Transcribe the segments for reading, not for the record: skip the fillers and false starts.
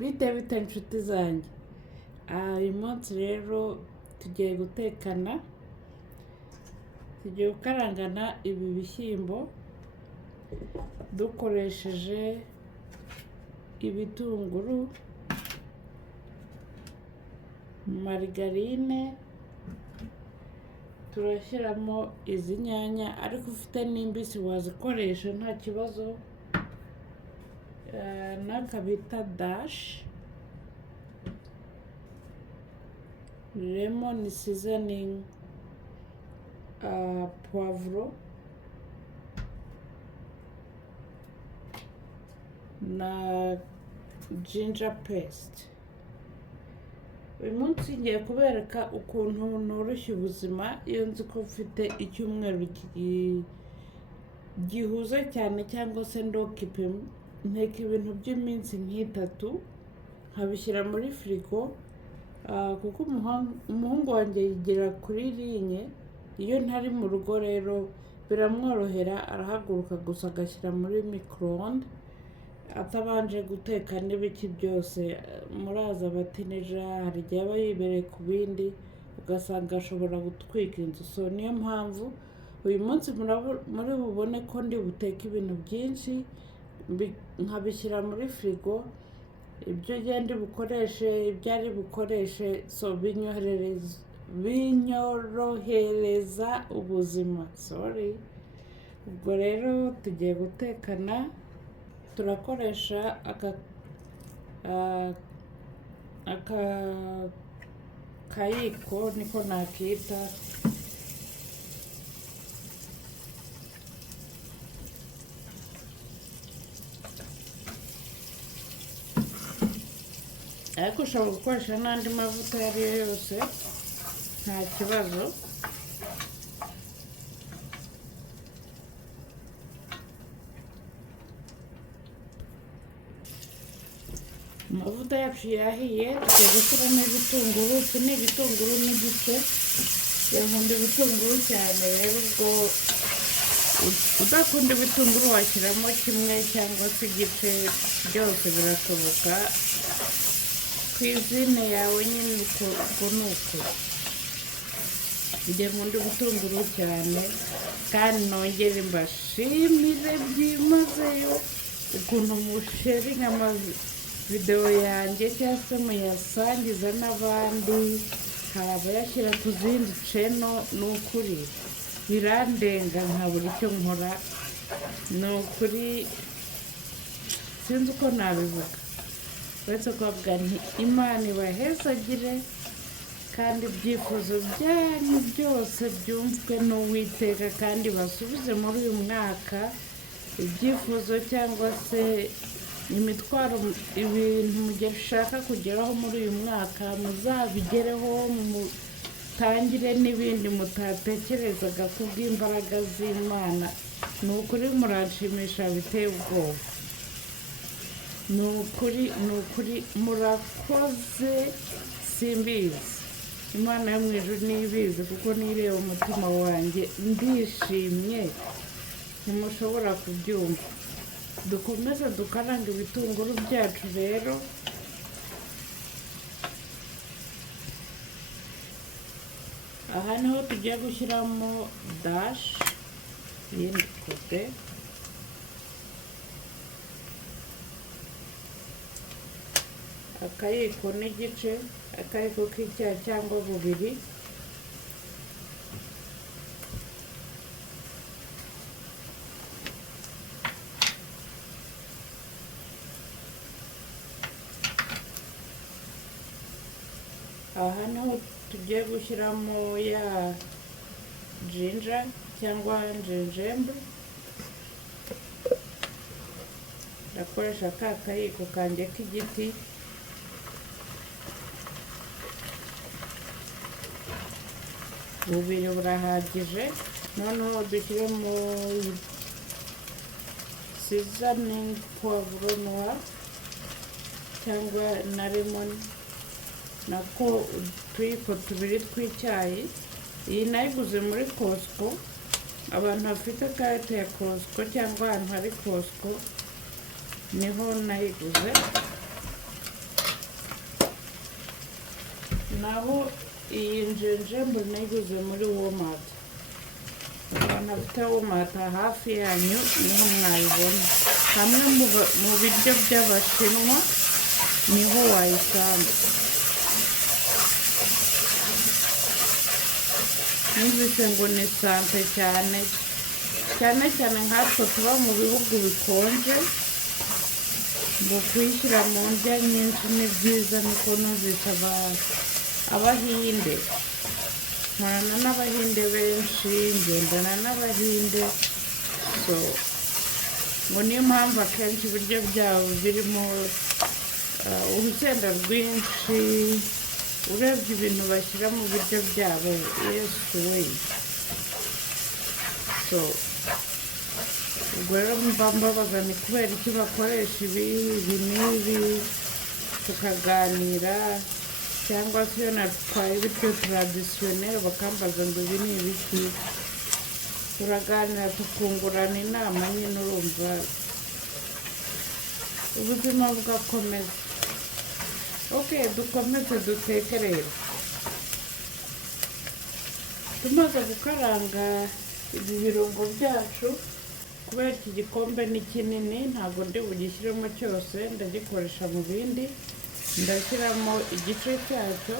bite inshuti zanjye. Uyu munsi rero tugiye gukarangana ibi bishyimbo dukoresheje ibitunguru, marigarine, turashyiramo izi nyanya ariko ufite n'imbisi wazikoresha nta kibazo, n'akabita dashi, lemon seasoning, poivro na ginger paste. Uyu munsi ngiye kubereka ukuntu noroshya ubuzima iyo nzi ko mfite icyumweru gihuze cyane cyangwa se ndokipe, nteka ibintu by'iminsi nk'itatu nkabishyira muri firigo, kuko umuhungu wanjye yigira kuri linye. Iyo ntari mu rugo rero biramworohera, arahaguruka gusa agashyira muri micro-onde atabanje guteka n'ibiki byose. Muraza abatineja hari igihe aba yibereye ku bindi ugasanga ashobora gutwika inzu. So niyo mpamvu uyu munsi muri bubone ko ndi buteke ibintu byinshi nkabishyira muri firigo, ibyo ugenda bukoreshe, ibyo ari bukoreshe, so binyorohereza ubuzima. Ubwo rero tugiye gutekana, turakoresha akayiko niko nakita, ariko ushobora gukoresha n'andi mavuta ayo ari yo yose nta kibazo. Amavuta yacu yahiye, tugiye gushyiramo ibitunguru. Iki ni ibitunguru n'igice, nkunda ibitunguru cyane. Rero ubwo udakunda ibitunguru washyiramo kimwe cyangwa se igice, byose birashoboka. Ku izina yawe nyine ubwo ni uko. Njye nkunda ibitunguru cyane, kandi nongere mbashimire byimazeyo ukuntu musharinga amavidewo yanjye cyangwa se muyasangiza n'abandi, hari abayashyira ku zindi channel. Ni ukuri birandenga nkabura icyo nkora, ni ukuri sinzi uko nabivuga, uretse kuvuga nti Imana ibahezagire kandi ibyifuzo byanyu byose byumvwe n'Uwiteka, kandi basubize muri uyu mwaka ibyifuzo cyangwa se imitwaro, ibintu mushaka kugeraho muri uyu mwaka muzabigereho, mutangire n'ibindi mutatekerezaga kubw'imbaraga z'Imana. Ni ukuri muranshimisha biteye ubwoba, ni ukuri murakoze. Simbizi, Imana yo mu ijuru nibizi, kuko nireba umutima wanjye ndishimye ntimushobora kubyumva. Dukomeze dukaranga ibitunguru byacu rero. Aha niho tugiye gushyiramo dashi yindi kote, akayiko n'igice, akayiko k'icyayi cyangwa bubiri. Aha niho tugiye gushyiramo ya ginger cyangwa gingembre. Ndakoresha ka kayiko kanjye k'igiti. Bubiri burahagije. Noneho dushyiremo seasoning, poivro noir cyangwa na lemon, nako utuyiko tubiri tw'icyayi. Iyi nayiguze muri Costco, abantu bafite karite ya Costco cyangwa ahantu hari Costco niho nayiguze. naho iyi njenjembe nayiguze muri Walmart. Abantu bafite Walmart hafi yanyu niho mwayibona. Hamwe mu biryo by'Abashinwa niho wayisanga. Numvise ngo ni sante cyane cyane nkatwe tuba mu bihugu bikonje, ngo kuyishyira mu ndya nyinshi ni byiza, niko numvise Abahinde. Nkorana n'Abahinde benshi, ngendana n'Abahinde, so ngo niyo mpamvu akenshi ibiryo byabo birimo urusenda rwinshi. Urebye ibintu bashyira mu biryo byabo, yesu we. So ubwo rero mbabaza ni kubera iki bakoresha ibi n'ibi, tukaganira. Cyangwa se iyo natwaye ibiryo taradisiyoneri bakambaza ngo ibi ni ibiki, turaganira tukungurana inama, nyine urumva ubuzima bugakomeza. Dukomeze duteke rero. Tumaze gukaranga ibi birungo byacu, kubera iki gikombe ni kinini ntabwo ndi bugishyiremo cyose, ndagikoresha mu bindi. Ndashyiramo igice cyacyo,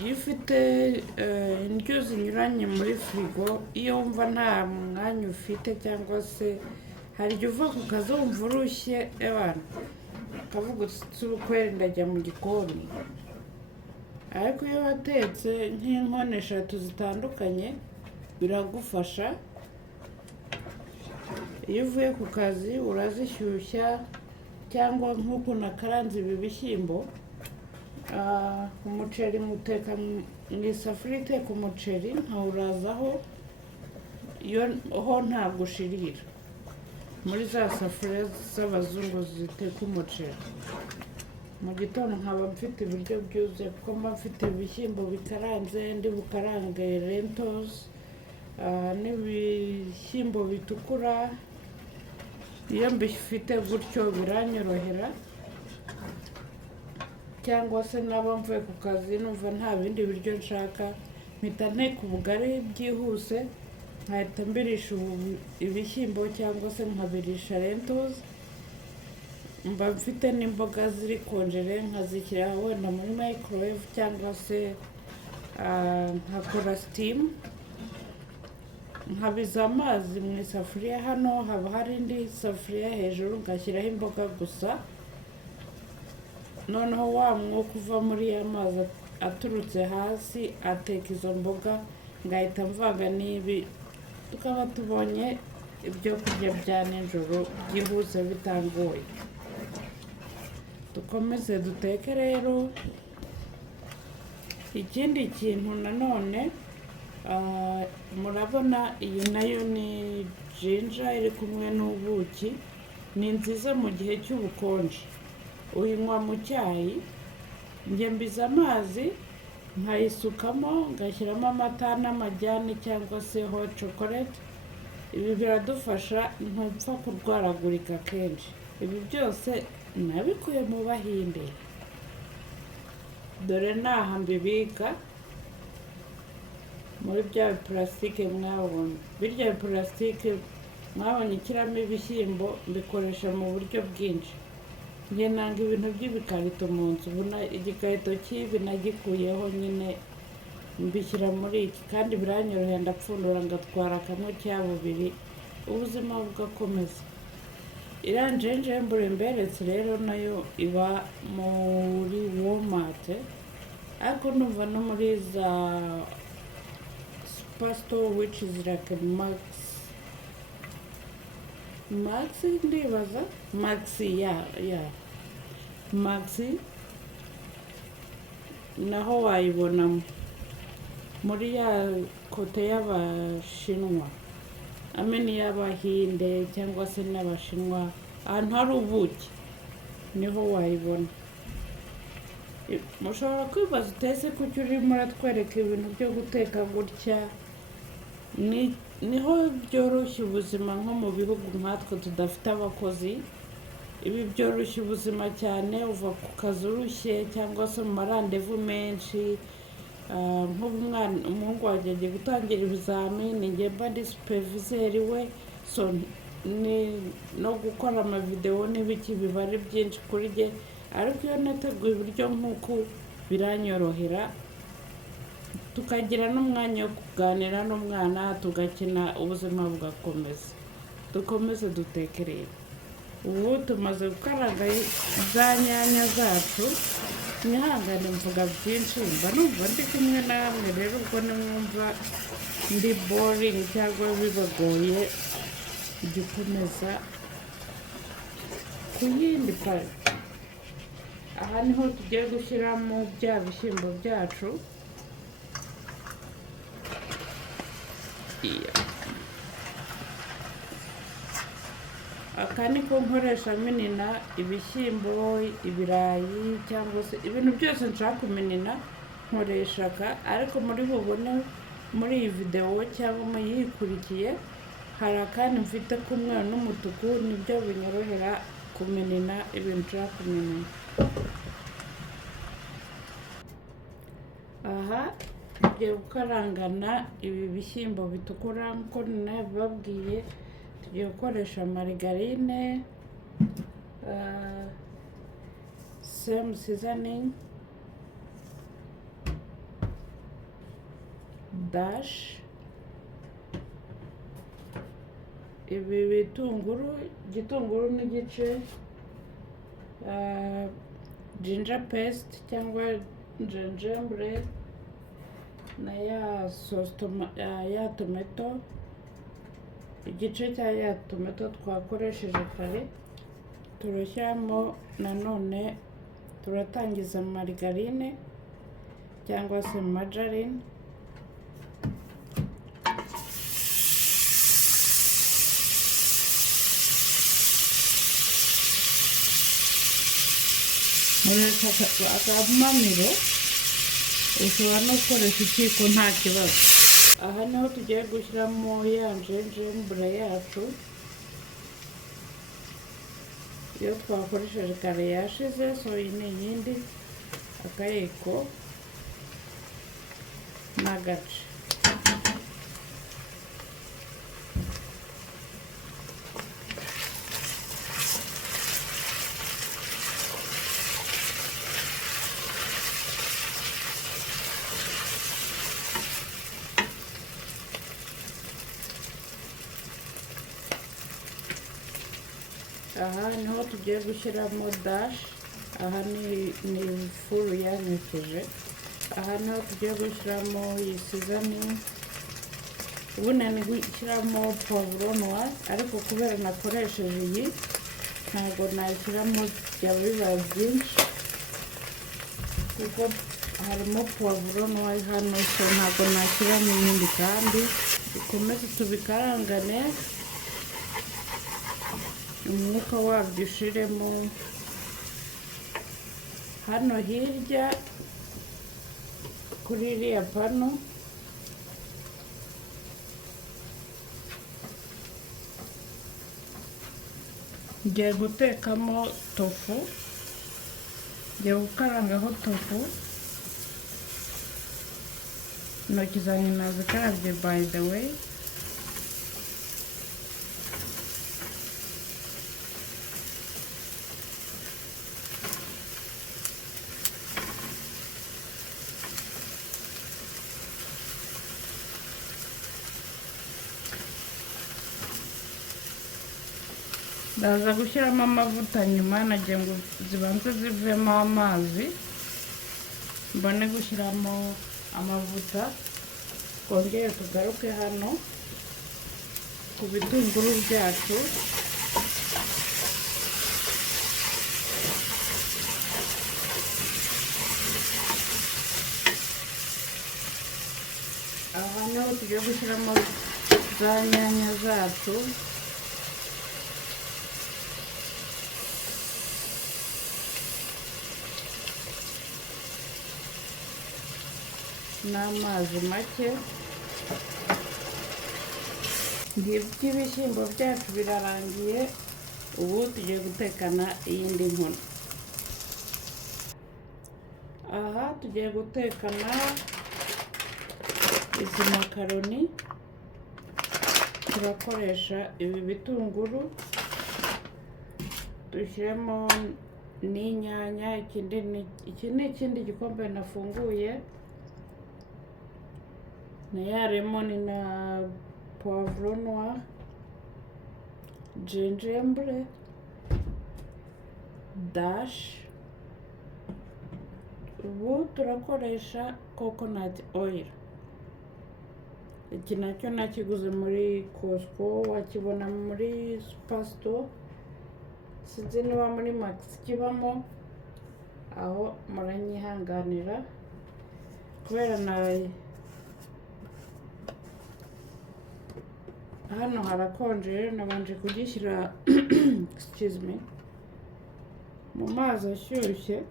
iyo ufite indyo zinyuranye muri firigo, iyo wumva nta mwanya ufite cyangwa se hari igihe uva ku kazi wumva urushye, ukavuga uti ukweri ndajya mu gikoni. Ariko iyo watetse nk'inkono 3 zitandukanye biragufasha. Iyo uvuye ku kazi urazishyushya, cyangwa nk'uko nakaranze ibi bishyimbo, umuceri muteka mu isafuriya iteka umuceri, nkawurazaho ho ntabwo ushirira muri za safuriya z'abazungu ziteka umuceri. Mu gitondo nkaba mfite ibiryo byuzuye, kuko mba mfite ibishyimbo bikaranze, ndi bukarange lentils n'ibishyimbo bitukura. Iyo mbifite gutyo biranyorohera. Cyangwa se naba mvuye ku kazi numva nta bindi biryo nshaka, mpita nteka ubugari byihuse, nkahita mbirisha ibishyimbo cyangwa se nkabirisha lentils. Mba mfite n'imboga ziri konjere, nkazishyira wenda muri microwave cyangwa se nkakora steam. Nkabiza amazi mu isafuriya, hano haba hari indi safuriya hejuru, ngashyiraho imboga gusa. Noneho wa mwuka uva muri ya mazi aturutse hasi ateka izo mboga, ngahita mvanga n'ibi, tukaba tubonye ibyo kurya bya nijoro byihuse bitangoye. Dukomeze duteke rero. Ikindi kintu nanone, murabona iyi nayo ni ginger iri kumwe n'ubuki. Ni nziza mu gihe cy'ubukonje. Uyinywa mu cyayi, njye mbiza amazi nkayisukamo, ngashyiramo amata n'amajyani cyangwa se hot chocolate. Ibi biradufasha ntupfa kurwaragurika kenshi. Ibi byose nabikuye mu Bahinde. Dore naha mbibika muri bya plastique mwabonye. Birya plastique mwabonye ikiramo ibishyimbo, mbikoresha mu buryo bwinshi. Njye nanga ibintu by'ibikarito mu nzu. Igikarito cy'ibi nagikuyeho, nyine mbishyira muri iki, kandi biranyorohera, ndapfundura ngatwara kamwe cyangwa bubiri, ubuzima bugakomeza. Iriya njenjembure mberetse rero nayo iba muri Walmart, ariko numva no muri za superstore which is like Max ndibaza, Maxi naho wayibonamo muri ya kote y'Abashinwa, y'Abahinde cyangwa se n'Abashinwa, ahantu hari ubuki. niho wayibona. Mushobora kwibaza utese kuki urimo uratwereka ibintu byo guteka gutya. Niho byoroshya ubuzima nko mu bihugu nkatwe tudafite abakozi. Ibi byoroshya ubuzima cyane, uva ku kazi urushye cyangwa se mu marandevu menshi. Umuhungu wanjye agiye gutangira ibizamini, njye mba ndi superviseri we, so no gukora amavidewo n'ibiki biba ari byinshi kuri jye, ariko iyo nateguye ibiryo nk'uku biranyorohera, tukagira n'umwanya wo kuganira n'umwana, tugakina, ubuzima bugakomeza. Dukomeze dutekerere. Ubu tumaze gukaranga za nyanya zacu, mwihangane mvuga byinshi, mba numva ndi kumwe namwe, rero ubwo nimwumva ndi boring cyangwa bibagoye, jya ukomeza ku yindi pari. Aha niho tugiye gushyiramo bya bishyimbo byacu. Aka niko nkoresha minina ibishyimbo, ibirayi cyangwa se ibintu byose nshaka kuminina nkoresha aka, ariko muri bubone muri iyi videwo cyangwa muyikurikiye hari akandi mfite k'umweru n'umutuku, nibyo binyorohera kuminina ibintu nshaka kuminina. Aha tugiye gukarangana ibi bishyimbo bitukura nk'uko nabibabwiye. Tugiye gukoresha marigarine, same seasoning, dash, ibi igitunguru n'igice, ginger paste cyangwa gingembre, na ya tomato, igice cya ya tomato twakoresheje kare. Turashyiramo nanone, turatangiza marigarine cyangwa se margarine. Akamamiro ushobora no gukoresha ikiko nta kibazo. Aha niho tugiye gushyiramo ya gingembre yacu, iyo twakoresheje kare yashize, so iyi ni iyindi, akayiko n'agace. Aha niho tugiye gushyiramo dash. Aha ni furu yanyukije. Aha niho tugiye gushyiramo iyi seasoning. Ubu nari gushyiramo poivron noir, ariko kubera nakoresheje iyi ntabwo nayishyiramo, byaba bibaye byinshi kuko harimo poivron noir hano, so ntabwo nashyiramo iyindi. kandi dukomeze tubikarangane, umwuka wabyo ushiremo. Hano hirya kuri iriya pano ngiye gutekamo tofu, ngiye gukarangaho tofu. Intoki zanjye nazikarabye by the way. Ndaza gushyiramo amavuta nyuma, nagiye ngo zibanze zivemo amazi, mbone gushyiramo amavuta. Twongere tugaruke hano ku bitunguru byacu. Aha niho tugiye gushyiramo za nyanya zacu. n'amazi make. Iby'ibishyimbo byacu birarangiye, ubu tugiye gutekana iyindi nkono. Aha tugiye gutekana izi makaroni. Turakoresha ibi bitunguru, dushyiremo n'inyanya. Iki ni ikindi gikombe nafunguye, na ya lemoni na poivron noir, gingembre, dash. Ubu turakoresha coconut oil. Iki nacyo nakiguze muri Costco, wakibona muri Superstore, sinzi niba muri Max kibamo, aho muranyihanganira kubera hano harakonje. Nabanje kugishyira excuse me, mu mazi ashyushye.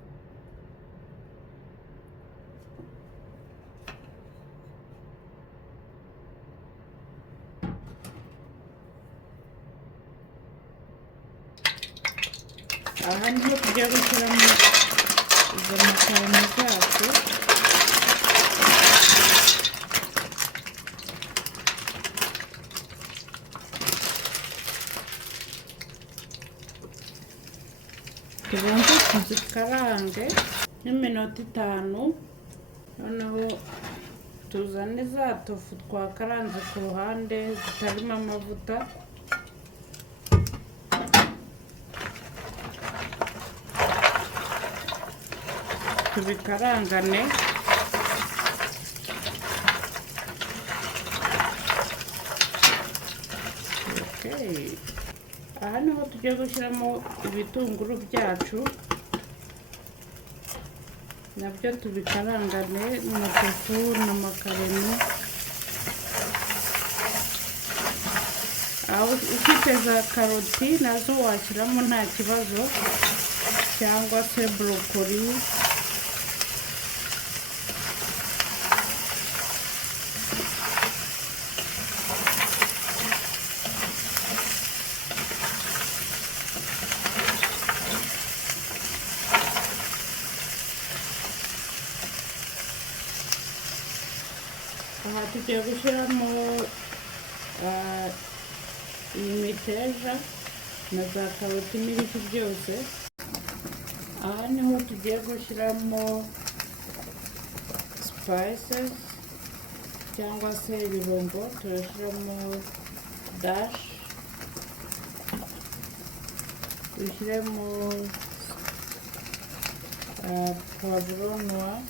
Aha niho tugiye gushyiramo izo makaroni zacu. Tubanze tuzikarange nk'iminota 5, noneho tuzane za tofu twakaranze ku ruhande zitarimo amavuta. Tubikarangane. Okay. Aha niho tugiye gushyiramo ibitunguru byacu, nabyo tubikarangane na tofu na makaroni. Aho ufite za karoti nazo washyiramo nta kibazo, cyangwa se brokoli. Aha tugiye gushyiramo iyi miteja na za karoti n'ibiti byose. Aha niho tugiye gushyiramo spices cyangwa se ibirungo. Turashyiramo dash, dushyiremo poivron noir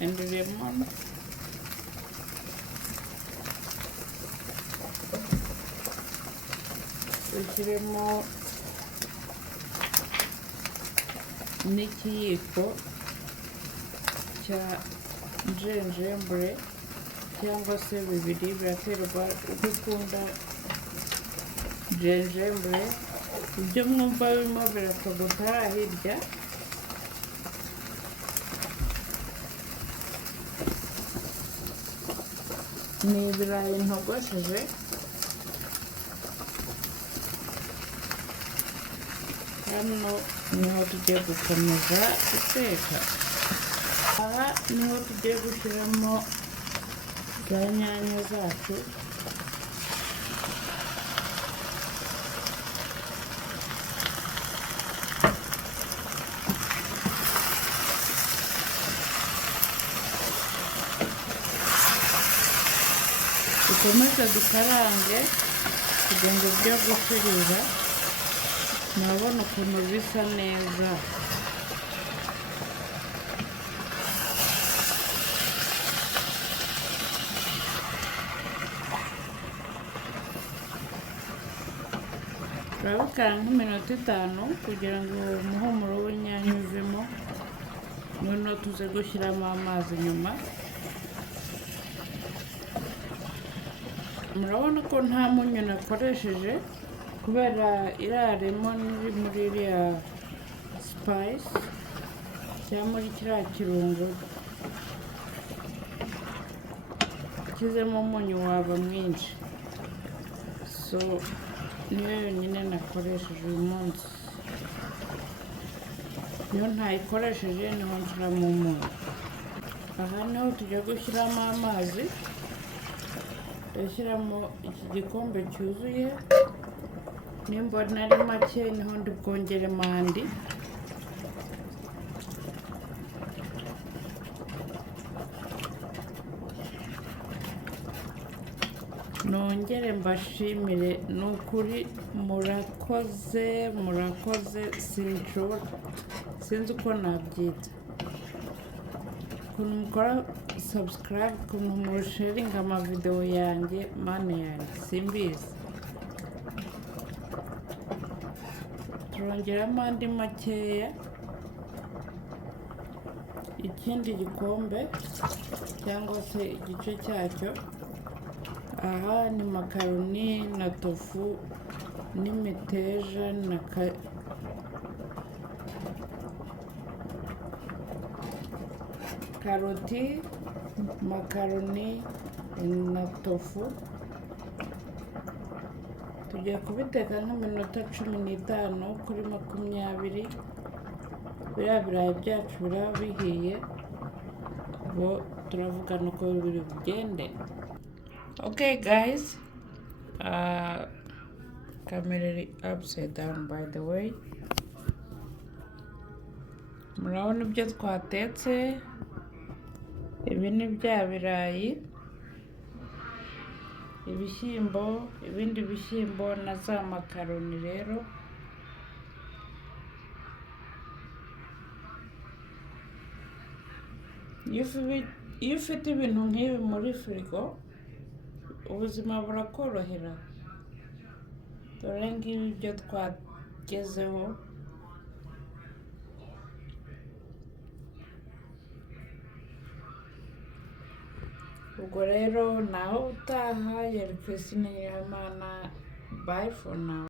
and lemon. Dushyiremo n'ikiyiko cya gingembre cyangwa se bibiri, biraterwa uko ukunda gingembre. Ibyo mwumva birimo biratogota hirya. Ni ibirayi ntogosheje. Hano niho tugiye gukomeza guteka. Aha niho tugiye gushyiramo za nyanya zacu. Dukomeze dukarange kugira ngo byo gushirira. Murabona ukuntu bisa neza. Turabikara nk'iminota 5 kugira ngo umuhumuro w'inyanya uvemo. Noneho tuze gushyiramo amazi nyuma. Murabona ko nta munyu nakoresheje kubera iriya lemon iri muri iriya spice cyangwa muri kiriya kirungo ushyizemo umunyu waba mwinshi, so niyo yonyine nakoresheje uyu munsi. Niyo ntayikoresheje niho nshyiramo umunyu. Aha niho tujya gushyiramo amazi. Ndashyiramo iki gikombe cyuzuye, nimbona ari make niho ndi bwongeremo andi. Nongere mbashimire, ni ukuri murakoze, sinzi uko nabyita. Ukuntu mukora subscribe, ukuntu musharinga amavidewo yanjye, mana yanjye simbizi. Turongeramo andi makeya, ikindi gikombe cyangwa se igice cyacyo. Aha ni makaroni na tofu n'imiteja na karoti, makaroni na tofu. Tugiye kubiteka nk'iminota 15 kuri 20. Biriya birayi byacu biraba bihiye, bo turavugana uko biri bugende. Okay guys, camera upside down by the way. Murabona ibyo twatetse, ibi ni bya birayi, ibishyimbo, ibindi bishyimbo na za makaroni. Rero iyo ufite ibintu nk'ibi muri firigo, ubuzima burakorohera. Dore ngibi ibyo twagezeho. Ubwo rero naho utaha, yari Christine Nyiramana. Bye for now.